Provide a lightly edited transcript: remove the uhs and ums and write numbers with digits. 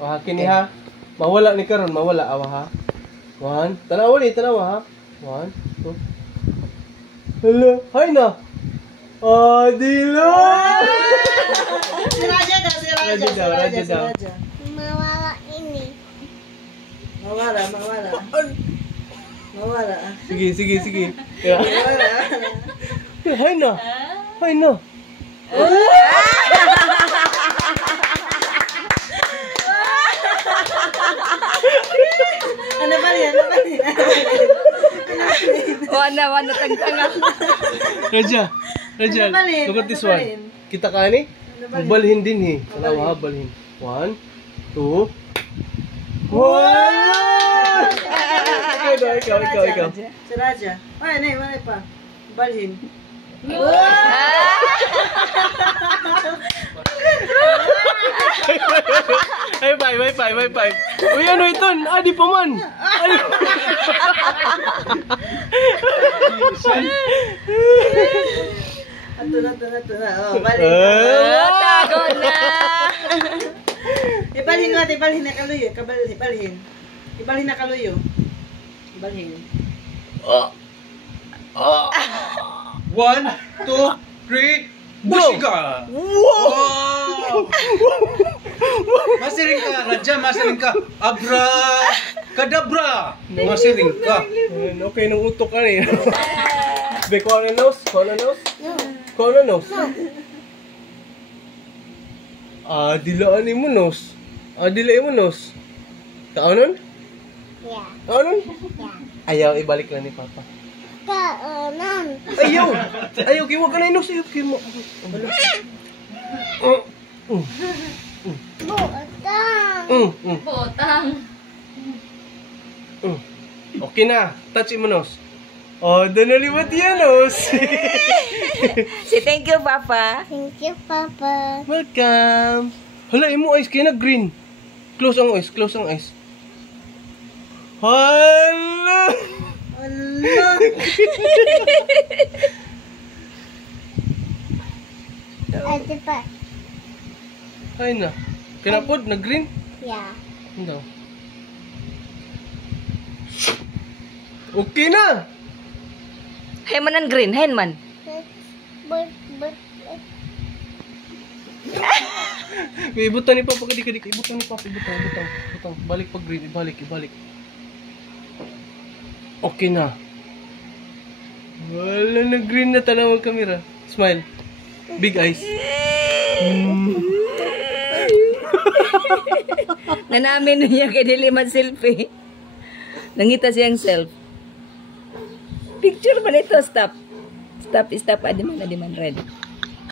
Wah, kini ha. Mawala ni karon, mawala awa ha. 1, tanawa ni, tanawa ha. 1, 2. Hello, hay na. Adilo. Si Raja daw, si Raja. Raja daw. Mawala ini. Mawala. Mawala. Sige. Ya. Mawala. Hay na. Hay na. Ano ba yan? Wana tangtanga. Raja. Look at this one. Kita ka ni? Balhin din he. Tanawa ha, balhin. 1, 2. Wow! Ikaw. Si Raja. Ay, wala pa. Balhin. High five. Uy, ano ito? Adi pa man. Ato na. Oh, balhin. Tago na. Ibalhin na kaluyo. Ibalhin na kaluyo. Balhin. 1, 2, 3, busiga! Wow! Masiring ka, Raja, masiring ka. Abra, kadabra. Masiring ka. Okay, nung utok ka ni. Be, corner nose? Dilaan mo nose. Dilaan mo nose. Kaonon? Ya. Kaonon? Ya. Ayaw, ibalik lang ni Papa. Kaonon. Ayaw, kiwa ka na yung nose. Kiwa. Botang. Botang. Okay na. Touch mo nose. Doon na liwat yan nose. Si thank you, Papa. Thank you, Papa. Welcome. Hala, imo eyes kaya na green. Close ang eyes. Hala. Allah. Ate pa. Ay na. Kinapod na green. Ya. Hindi. Okay na. Hay man ang green, hay man. But. Ibutan ni Papa kadik. Ibutan ni Papa. Ibutang. Balik pag green. Ibalik. Okay na. Wala na green na tanaw ang kamera. Smile. Big eyes. Nanamin niya kay dili man selfie. Nangita siyang self. Picture man ito, stop. Stop, adi man red.